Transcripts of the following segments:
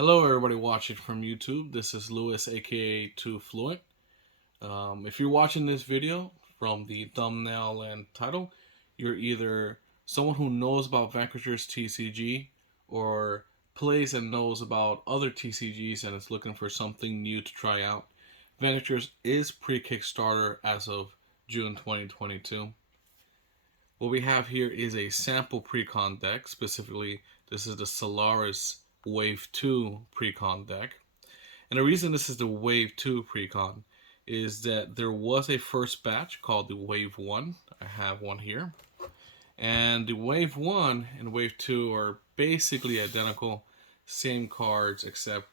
Hello, everybody watching from YouTube. This is Lewis, aka 2Fluent. If you're watching this video from the thumbnail and title, you're either someone who knows about Vanquishers TCG or plays and knows about other TCGs and is looking for something new to try out. Vanquishers is pre-Kickstarter as of June 2022. What we have here is a sample Precon deck. Specifically, this is the Solaris Wave 2 Precon deck. And the reason this is the Wave 2 Precon is that there was a first batch called the Wave 1. I have one here. And the Wave 1 and Wave 2 are basically identical, same cards, except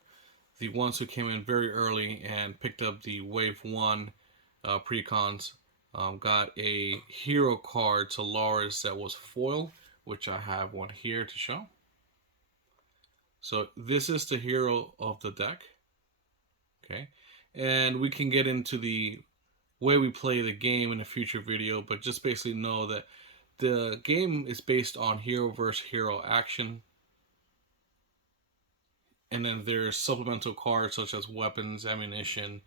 the ones who came in very early and picked up the Wave 1 Precons got a hero card, Solaris, that was foil, which I have one here to show. So this is the hero of the deck. Okay, and we can get into the way we play the game in a future video, but just basically know that the game is based on hero versus hero action. And then there's supplemental cards such as weapons, ammunition,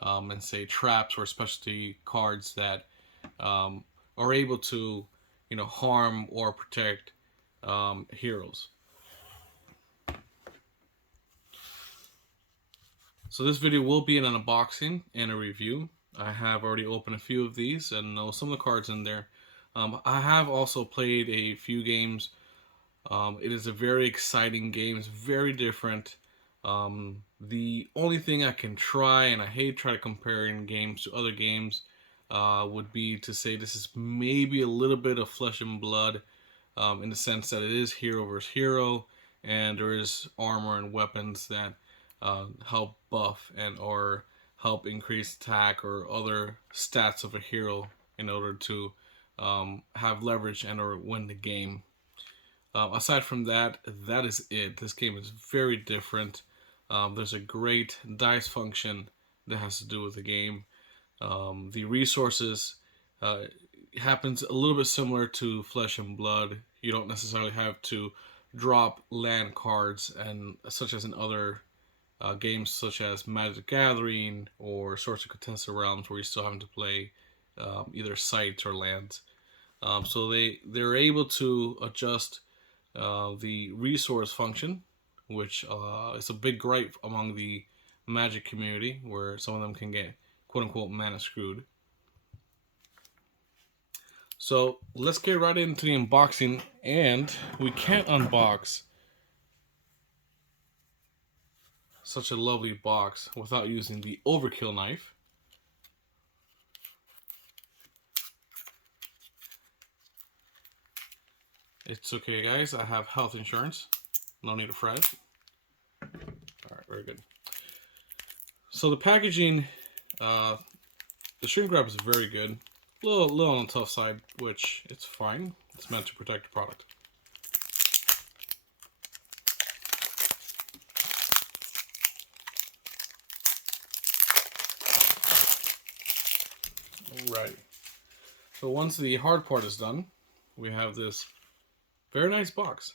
and say traps or specialty cards that are able to, harm or protect heroes. So this video will be an unboxing and a review. I have already opened a few of these and know some of the cards in there. I have also played a few games. It is a very exciting game. It's very different. The only thing I can try, and I hate trying to comparing games to other games, would be to say this is maybe a little bit of flesh and blood, in the sense that it is hero versus hero, and there is armor and weapons that help buff and or help increase attack or other stats of a hero in order to have leverage and or win the game. Aside from that, that is it. This game is very different. There's a great dice function that has to do with the game. The resources happens a little bit similar to Flesh and Blood. You don't necessarily have to drop land cards, and such as in other games such as Magic the Gathering or Swords of Contested Realms, where you're still having to play either sites or lands. So they're able to adjust the resource function, which is a big gripe among the Magic community, where some of them can get quote-unquote mana screwed. So let's get right into the unboxing, and we can't unbox such a lovely box without using the overkill knife. It's okay, guys. I have health insurance. No need to fret. Alright, very good. So the packaging, the shrink wrap is very good. A little on the tough side, which it's fine. It's meant to protect the product. Alright. So once the hard part is done, we have this very nice box.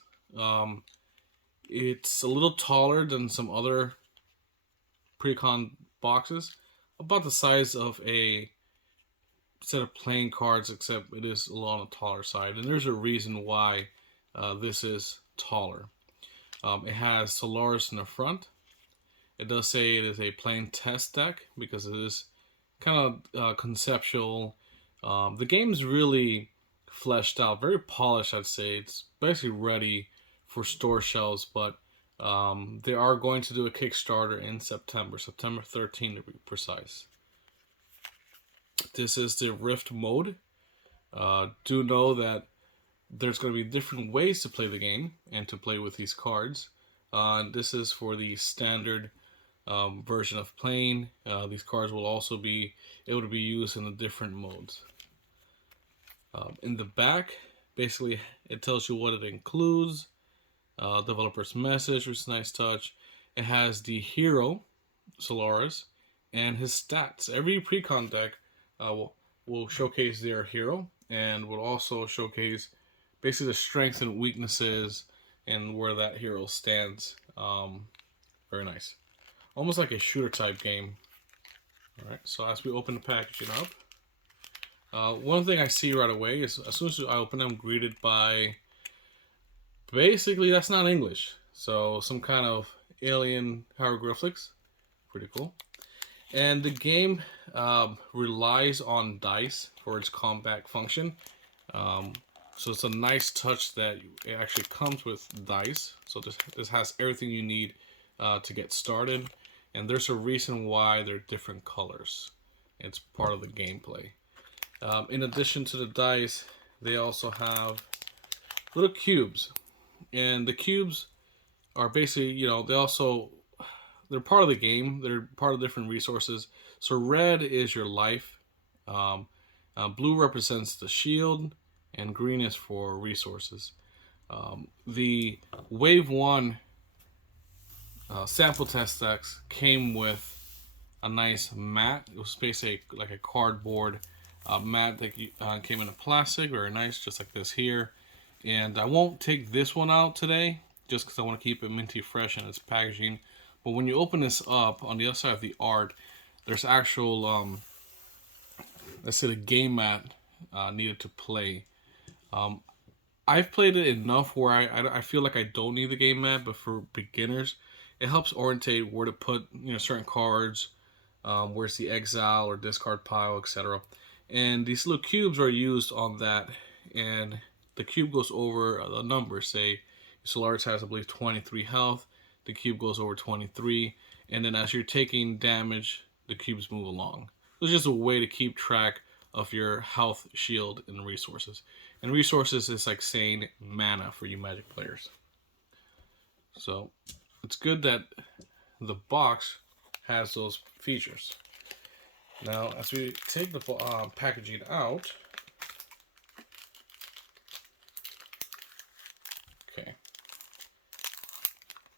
It's a little taller than some other Precon boxes, about the size of a set of playing cards, except it is a little on the taller side. And there's a reason why this is taller. It has Solaris in the front. It does say it is a plain test deck because it is kind of conceptual. The game's really fleshed out, very polished, I'd say. It's basically ready for store shelves, but they are going to do a Kickstarter in September 13th to be precise. This is the Rift mode. Do know that there's going to be different ways to play the game and to play with these cards. This is for the standard version of playing. These cards will also be able to be used in the different modes. In the back, basically, it tells you what it includes. Developer's message, which is a nice touch. It has the hero, Solaris, and his stats. Every Precon deck will showcase their hero, and will also showcase basically the strengths and weaknesses and where that hero stands. Very nice. Almost like a shooter type game. Alright, so as we open the packaging up, one thing I see right away is as soon as I open it, I'm greeted by, basically, that's not English. So some kind of alien hieroglyphics. Pretty cool. And the game relies on dice for its combat function. So it's a nice touch that it actually comes with dice. So this has everything you need to get started. And there's a reason why they're different colors. It's part of the gameplay. In addition to the dice, they also have little cubes. And the cubes are basically, you know, they're part of the game. They're part of different resources. So red is your life. Blue represents the shield. And green is for resources. The Wave 1 sample test decks came with a nice mat. It was basically like a cardboard mat that came in a plastic, very nice, just like this here. And I won't take this one out today, just because I want to keep it minty fresh in its packaging. But when you open this up, on the other side of the art, there's actual, let's say, the game mat needed to play. I've played it enough where I feel like I don't need the game mat, but for beginners, it helps orientate where to put, you know, certain cards, where's the exile or discard pile, etc. And these little cubes are used on that, and the cube goes over the number. Say Solaris has, I believe, 23 health. The cube goes over 23, and then as you're taking damage, the cubes move along. It's just a way to keep track of your health, shield, and resources. And resources is like saying mana for you Magic players. So it's good that the box has those features. Now, as we take the packaging out, okay,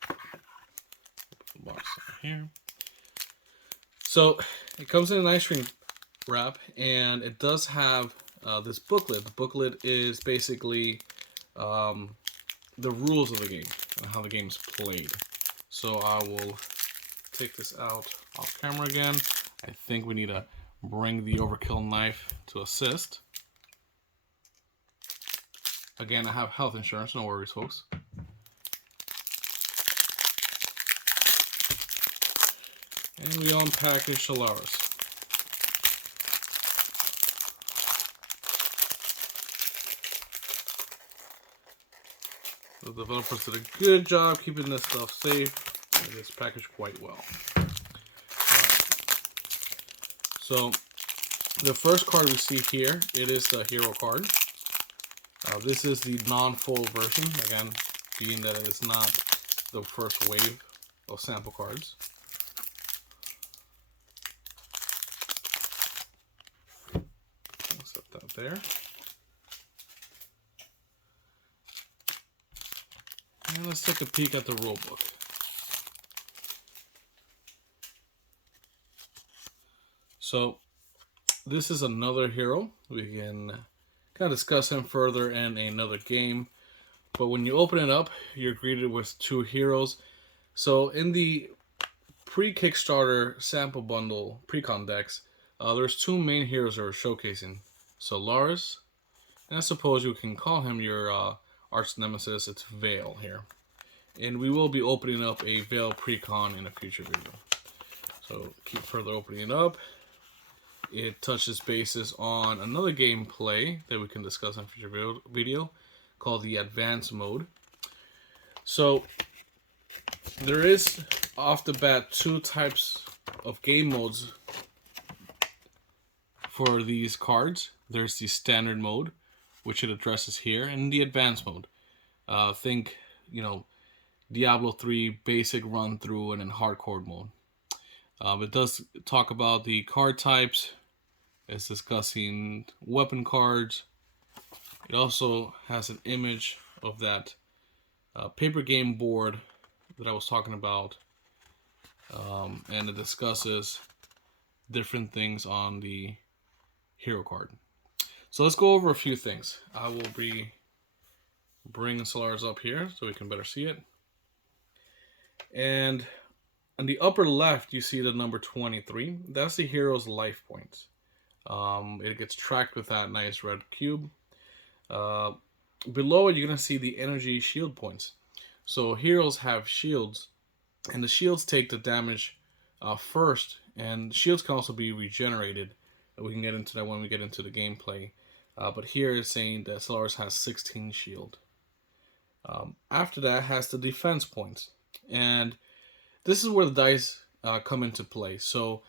put the box in here. So it comes in a nice shrink wrap, and it does have this booklet. The booklet is basically the rules of the game and how the game is played. So I will take this out off camera again. I think we need to bring the overkill knife to assist. Again, I have health insurance, no worries, folks. And we unpackage Solaris. The developers did a good job keeping this stuff safe. It is packaged quite well. So the first card we see here, it is the hero card. This is the non-full version, again, being that it is not the first wave of sample cards. I'll set that there. And let's take a peek at the rulebook. So this is another hero. We can kind of discuss him further in another game. But when you open it up, you're greeted with two heroes. So in the pre-Kickstarter sample bundle Precon decks, there's two main heroes that are showcasing. Solaris, and I suppose you can call him your arch nemesis. It's Veil here. And we will be opening up a Veil Precon in a future video. So keep further opening it up. It touches bases on another gameplay that we can discuss in a future video called the Advanced Mode. So there is, off the bat, two types of game modes for these cards. There's the Standard Mode, which it addresses here, and the Advanced Mode. Think, you know, Diablo 3 basic run through and then hardcore mode. It does talk about the card types. It's discussing weapon cards. It also has an image of that paper game board that I was talking about. And it discusses different things on the hero card. So let's go over a few things. I will be bringing Solaris up here so we can better see it. And On the upper left, you see the number 23. That's the hero's life points. It gets tracked with that nice red cube. Uh, Below it, you're going to see the energy shield points. So heroes have shields, and the shields take the damage first, and shields can also be regenerated. We can get into that when we get into the gameplay. But here it's saying that Solaris has 16 shield. After that has the defense points, and this is where the dice come into play. So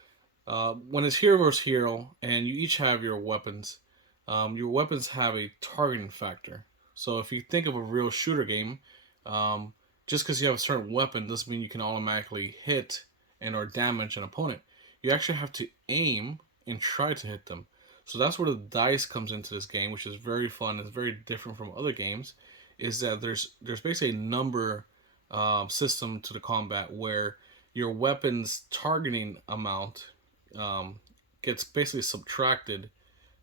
when it's hero versus hero, and you each have your weapons have a targeting factor. So if you think of a real shooter game, just because you have a certain weapon doesn't mean you can automatically hit and or damage an opponent. You actually have to aim and try to hit them. So that's where the dice comes into this game, which is very fun. It's very different from other games. Is that there's basically a number system to the combat where your weapon's targeting amount gets basically subtracted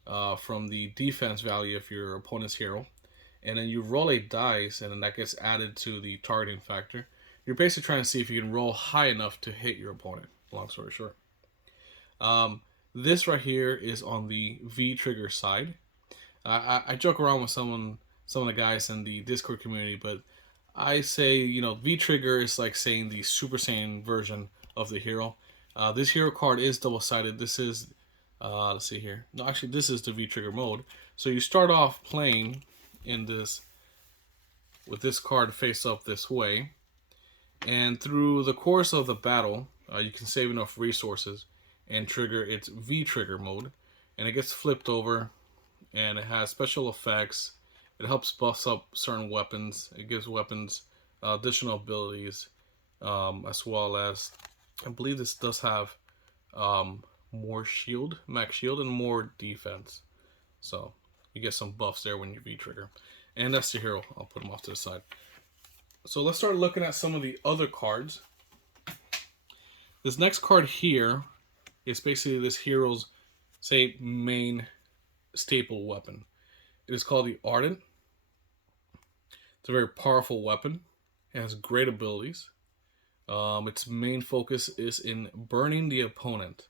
from the defense value of your opponent's hero, and then you roll a dice, and then that gets added to the targeting factor. You're basically trying to see if you can roll high enough to hit your opponent. Long story short, this right here is on the V trigger side. I joke around with some of the guys in the Discord community, but I say, V trigger is like saying the Super Saiyan version of the hero. This hero card is double-sided. This is, let's see here. No, actually, this is the V-trigger mode. So you start off playing in this, with this card face up this way. And through the course of the battle, you can save enough resources and trigger its V-trigger mode. And it gets flipped over, and it has special effects. It helps buff up certain weapons. It gives weapons additional abilities, as well as, I believe this does have more shield, max shield, and more defense. So you get some buffs there when you V-trigger. And that's the hero. I'll put him off to the side. So let's start looking at some of the other cards. This next card here is basically this hero's, say, main staple weapon. It is called the Ardent. It's a very powerful weapon. It has great abilities. Its main focus is in burning the opponent,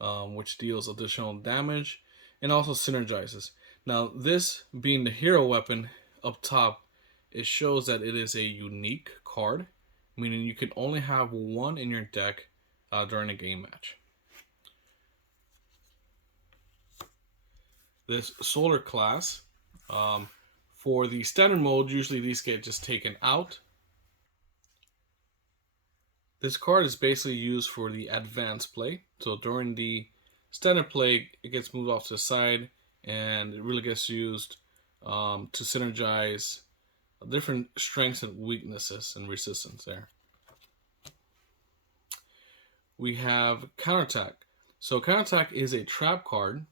which deals additional damage and also synergizes. Now, this being the hero weapon up top, it shows that it is a unique card, meaning you can only have one in your deck during a game match. This Solar class, for the standard mode, usually these get just taken out. This card is basically used for the advanced play. So during the standard play, it gets moved off to the side, and it really gets used to synergize different strengths and weaknesses and resistance there. We have Counterattack. So Counterattack is a trap card,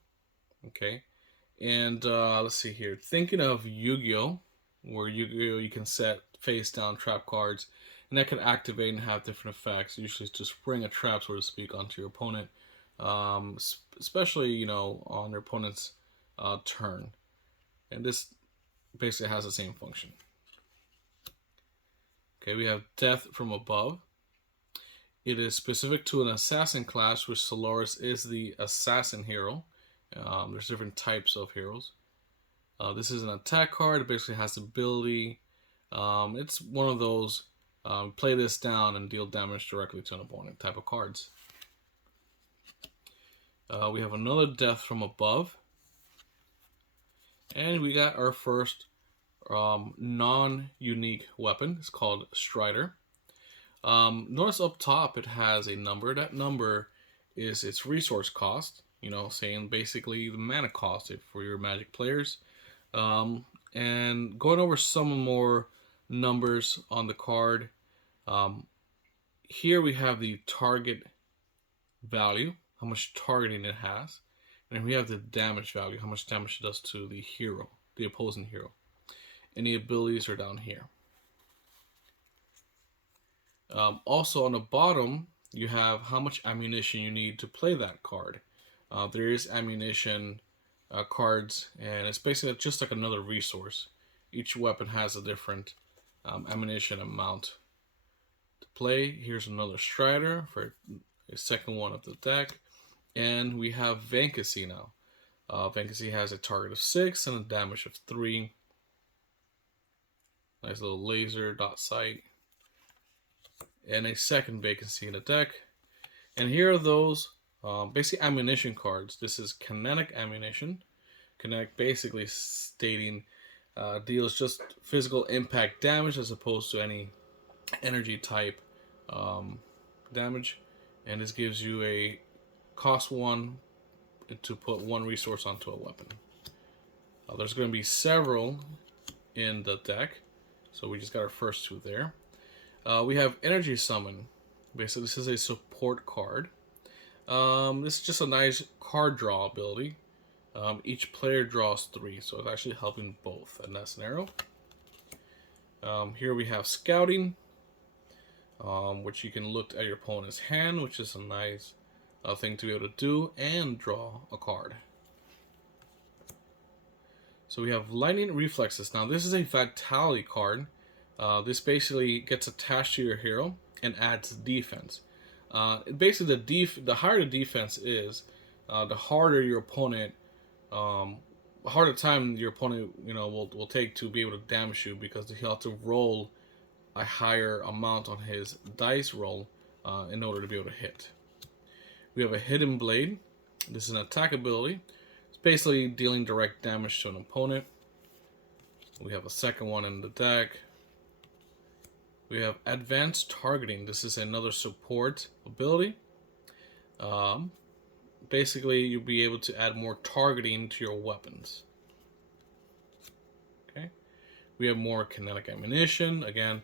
okay? And let's see here. Thinking of Yu-Gi-Oh, where Yu-Gi-Oh you can set face down trap cards, and that can activate and have different effects, usually to spring a trap, so to speak, onto your opponent, especially, on their opponent's turn. And this basically has the same function. Okay, we have Death from Above. It is specific to an assassin class, which Solaris is the assassin hero. There's different types of heroes. This is an attack card. It basically has the ability. It's one of those play this down and deal damage directly to an opponent type of cards. We have another Death from Above. And we got our first non-unique weapon. It's called Strider. Notice up top it has a number. That number is its resource cost. Saying basically the mana cost for your Magic players. And going over some more numbers on the card. Here we have the target value, how much targeting it has. And we have the damage value, how much damage it does to the hero, the opposing hero. And the abilities are down here. Also on the bottom, you have how much ammunition you need to play that card. There is ammunition cards, and it's basically just like another resource. Each weapon has a different ammunition amount to play. Here's another Strider for a second one of the deck. And we have Vanquishes now. Vanquishes has a target of 6 and a damage of 3. Nice little laser dot sight. And a second vacancy in the deck. And here are those basic ammunition cards. This is Kinetic Ammunition. Kinetic basically stating deals just physical impact damage as opposed to any energy type damage. And this gives you a cost 1 to put 1 resource onto a weapon. There's going to be several in the deck, so we just got our first 2 there. We have Energy Summon. Basically, this is a support card. This is just a nice card draw ability. Each player draws 3, so it's actually helping both in that scenario. Here we have Scouting, which you can look at your opponent's hand, which is a nice thing to be able to do, and draw a card. So we have Lightning Reflexes. Now this is a Vitality card. This basically gets attached to your hero and adds defense. Basically, the higher the defense is, the harder your opponent, harder time your opponent will take to be able to damage you, because he'll have to roll a higher amount on his dice roll in order to be able to hit. We have a Hidden Blade. This is an attack ability. It's basically dealing direct damage to an opponent. We have a second one in the deck. We have Advanced Targeting. This is another support ability. Basically, you'll be able to add more targeting to your weapons. Okay. We have more Kinetic Ammunition. Again,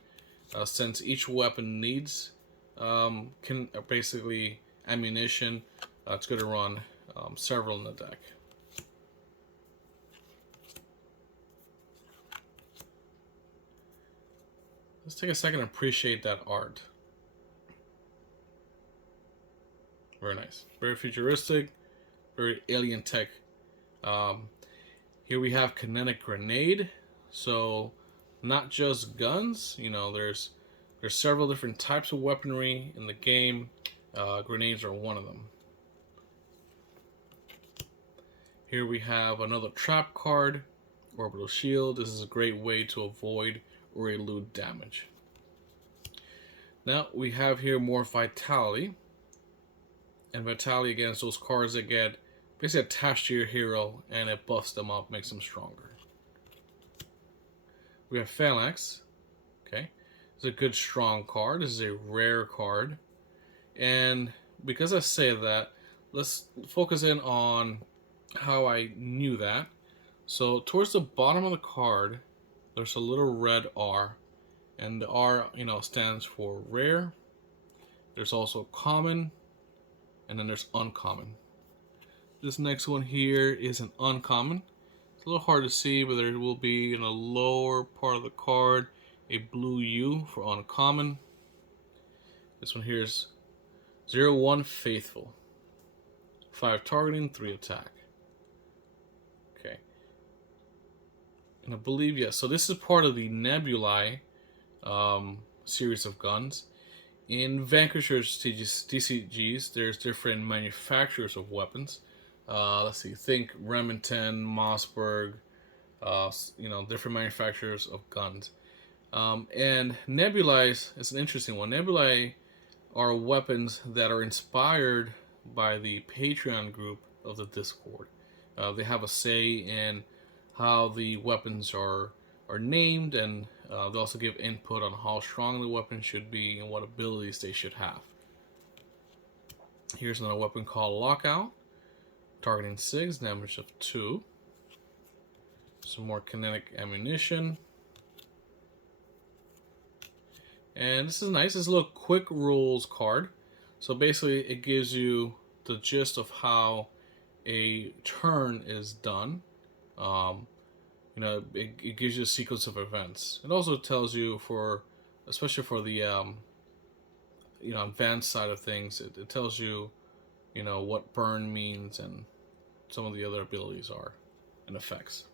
since each weapon needs basically ammunition, it's going to run several in the deck. Let's take a second and appreciate that art. Very nice. Very futuristic. Very alien tech. Here we have Kinetic Grenade. So, not just guns. There's several different types of weaponry in the game. Grenades are one of them. Here we have another trap card. Orbital Shield. This is a great way to avoid or elude damage. Now we have here more Vitality. And Vitality, again, is those cards that get basically attached to your hero and it buffs them up, makes them stronger. We have Phalanx. Okay. It's a good strong card. This is a rare card. And because I say that, let's focus in on how I knew that. So towards the bottom of the card, there's a little red R, and the R, stands for rare. There's also common, and then there's uncommon. This next one here is an uncommon. It's a little hard to see, but there will be in the lower part of the card a blue U for uncommon. This one here is 0/1 Faithful. 5 targeting, 3 attack. Okay. And I believe, yes, so this is part of the Nebulae series of guns. In Vanquishers TCGs, there's different manufacturers of weapons. Let's see, think Remington, Mossberg, different manufacturers of guns. And Nebulae is an interesting one. Nebulae are weapons that are inspired by the Patreon group of the Discord. They have a say in how the weapons are named, and they also give input on how strong the weapon should be and what abilities they should have. Here's another weapon called Lockout, targeting 6, damage of 2. Some more Kinetic Ammunition. And this is nice. This is a little quick rules card. So basically it gives you the gist of how a turn is done. It gives you a sequence of events. It also tells you, especially for the advanced side of things, it tells you, what burn means and some of the other abilities are and effects.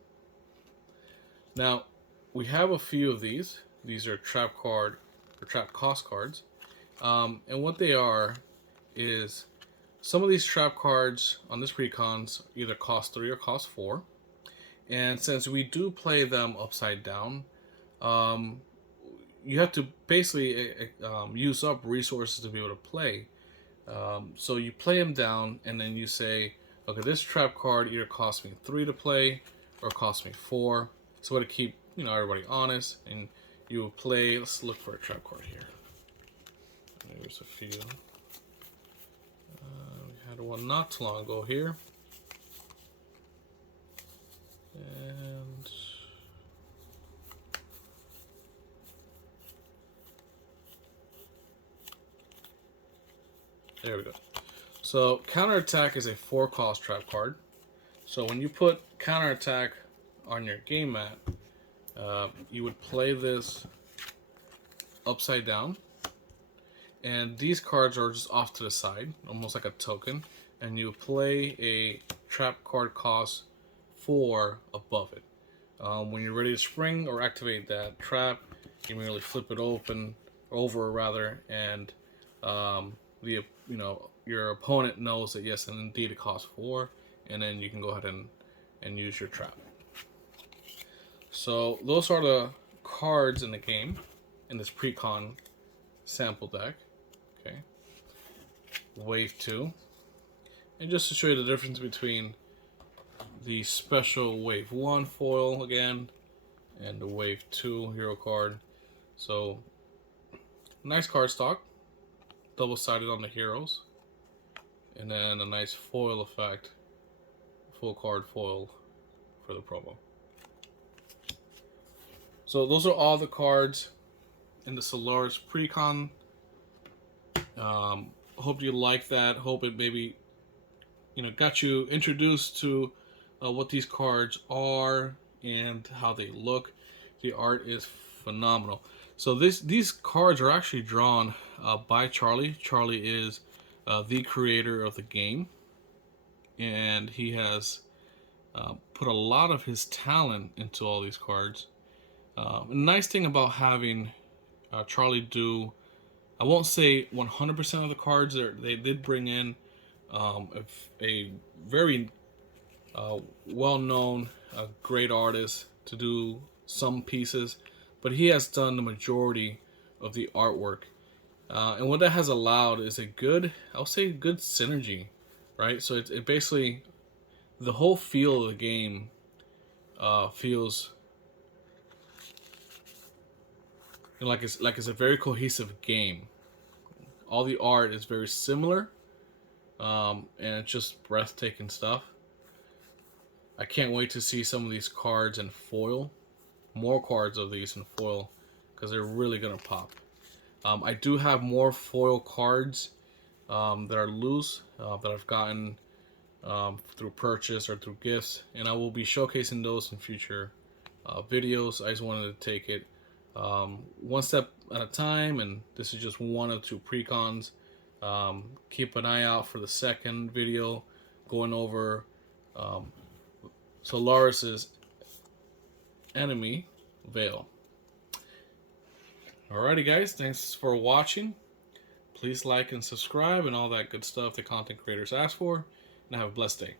Now, we have a few of these. These are trap cost cards. And what they are is some of these trap cards on this Precons either cost 3 or cost 4. And since we do play them upside down, you have to basically use up resources to be able to play. So you play them down, and then you say, okay, this trap card either cost me 3 to play or cost me 4. So to keep everybody honest, and you will play. Let's look for a trap card here. There's a few. We had one not too long ago here, and there we go. So counterattack is a 4-cost trap card. So when you put counterattack on your game mat, you would play this upside down, and these cards are just off to the side, almost like a token, and you play a trap card cost 4 above it. When you're ready to spring or activate that trap, you merely flip it over rather, and your opponent knows that yes, and indeed it costs 4, and then you can go ahead and use your trap. So those are the cards in the game in this Precon sample deck. Okay, Wave 2, and just to show you the difference between the special Wave 1 foil again and the Wave 2 hero card. So nice card stock, double-sided on the heroes, and then a nice foil effect, full card foil for the promo. So those are all the cards in the Solaris Precon. Hope you like that. Hope it maybe got you introduced to what these cards are and how they look. The art is phenomenal. So these cards are actually drawn by Charlie. Charlie is the creator of the game, and he has put a lot of his talent into all these cards. A nice thing about having Charlie do, I won't say 100% of the cards, they did bring in a very well-known, great artist to do some pieces, but he has done the majority of the artwork. And what that has allowed is a good, I'll say good synergy, right? So it basically, the whole feel of the game feels like it's a very cohesive game. All the art is very similar, and it's just breathtaking stuff. I can't wait to see some of these cards in foil, more cards of these in foil, because they're really gonna pop. I do have more foil cards that are loose that I've gotten through purchase or through gifts, and I will be showcasing those in future videos. I just wanted to take it one step at a time, and this is just one of 2 Precons. Keep an eye out for the second video going over Solaris's enemy, Veil. Alrighty guys, thanks for watching. Please like and subscribe and all that good stuff the content creators ask for, and have a blessed day.